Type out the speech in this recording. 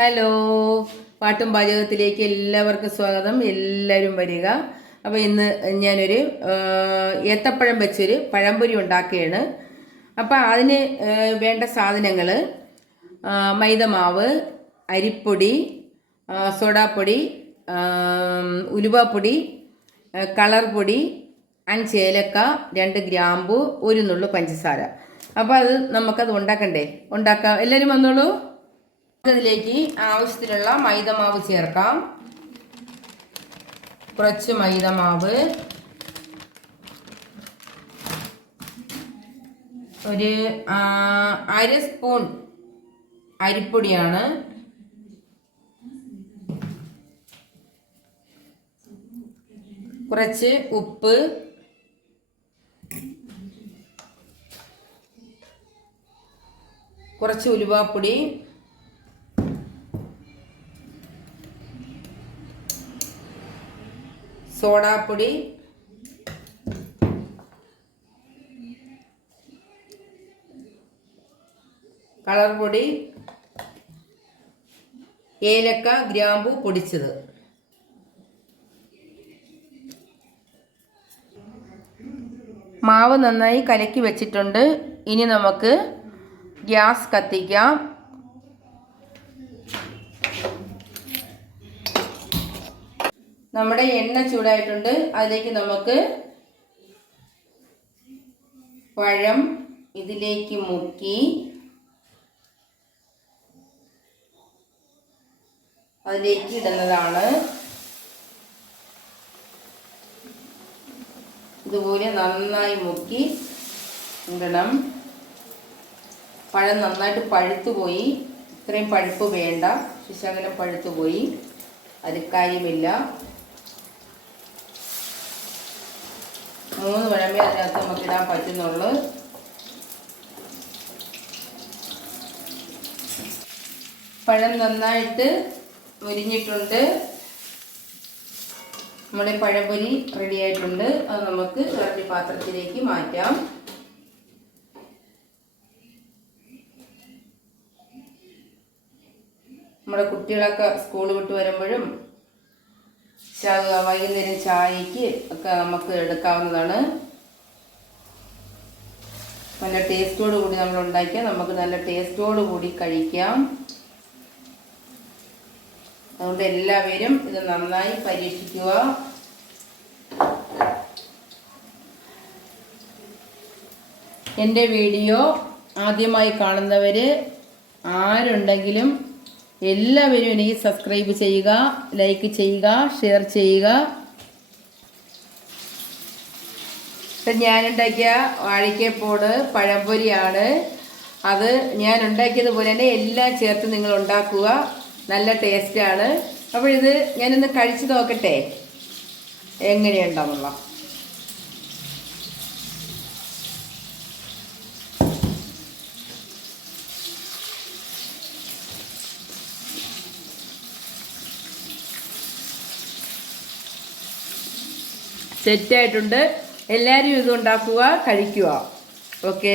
Hello, പാട്ടും പാചകത്തിലേക്ക് എല്ലാവർക്കും സ്വാഗതം. എല്ലാവരും വരിക. അപ്പോൾ ഇന്ന് ഞാനൊരു ഏത്തപ്പഴം വെച്ചൊരു പഴംപൊരി ഉണ്ടാക്കുകയാണ്. അപ്പോൾ അതിന് വേണ്ട സാധനങ്ങൾ: മൈദമാവ്, അരിപ്പൊടി, സോഡാപ്പൊടി, ഉലുവാപ്പൊടി, കളർ പൊടി, 5 ഏലക്ക, 2 ഗ്രാമ്പു, 1 നുള്ളു പഞ്ചസാര. അപ്പോൾ നമുക്കത് ഉണ്ടാക്കണ്ടേ? ഉണ്ടാക്കാം. എല്ലാവരും വന്നോളൂ. ഇതിലേക്ക് ആവശ്യത്തിനുള്ള മൈദമാവ് ചേർക്കാം. കുറച്ച് മൈദമാവ്, ഒരു 1/2 സ്പൂൺ അരിപ്പൊടിയാണ്, കുറച്ച് ഉപ്പ്, കുറച്ച് ഉലുവാപ്പൊടി, സോഡാപ്പൊടി, കളർ പൊടി, ഏലക്ക, ഗ്രാമ്പു പൊടിച്ചത്. മാവ് നന്നായി കലക്കി വെച്ചിട്ടുണ്ട്. ഇനി നമുക്ക് ഗ്യാസ് കത്തിക്കാം. നമ്മുടെ എണ്ണ ചൂടായിട്ടുണ്ട്. അതിലേക്ക് നമുക്ക് പഴം ഇതിലേക്ക് മുക്കി അതിലേക്ക് ഇടുന്നതാണ്. ഇതുപോലെ നന്നായി മുക്കി ഇടണം. പഴം നന്നായിട്ട് പഴുത്തുപോയി. ഇത്രയും പഴുപ്പ് വേണ്ട, ശകലം പഴുത്തുപോയി, അത് കാര്യമില്ല. 3 പഴമേ അതിനകത്ത് നമുക്ക് ഇടാൻ പറ്റുന്നുള്ളൂ. പഴം നന്നായിട്ട് മുരിഞ്ഞിട്ടുണ്ട്. നമ്മുടെ പഴംപൊരി റെഡി ആയിട്ടുണ്ട്. അത് നമുക്ക് വേറൊരു പാത്രത്തിലേക്ക് മാറ്റാം. നമ്മുടെ കുട്ടികളൊക്കെ സ്കൂൾ വിട്ട് വരുമ്പോഴും വൈകുന്നേരം ചായക്ക് ഒക്കെ നമുക്ക് എടുക്കാവുന്നതാണ്. നല്ല ടേസ്റ്റോട് കൂടി നമ്മൾ ഉണ്ടാക്കിയാൽ നമുക്ക് നല്ല ടേസ്റ്റോട് കൂടി കഴിക്കാം. അതുകൊണ്ട് എല്ലാവരും ഇത് നന്നായി പരീക്ഷിക്കുക. എൻ്റെ വീഡിയോ ആദ്യമായി കാണുന്നവർ ആരുണ്ടെങ്കിലും എല്ലാവരും എനിക്ക് സബ്സ്ക്രൈബ് ചെയ്യുക, ലൈക്ക് ചെയ്യുക, ഷെയർ ചെയ്യുക. ഞാനുണ്ടാക്കിയ വാഴയ്ക്കപ്പോട് പഴംപൊരിയാണ്. അത് ഞാൻ ഉണ്ടാക്കിയതുപോലെ തന്നെ എല്ലാം ചേർത്ത് നിങ്ങൾ ഉണ്ടാക്കുക. നല്ല ടേസ്റ്റാണ്. അപ്പോൾ ഇത് ഞാനൊന്ന് കഴിച്ച് നോക്കട്ടെ എങ്ങനെയുണ്ടാവുള്ള. സെറ്റായിട്ടുണ്ട്. എല്ലാവരും ഇത് ഉണ്ടാക്കുക, കഴിക്കുക. ഓക്കെ.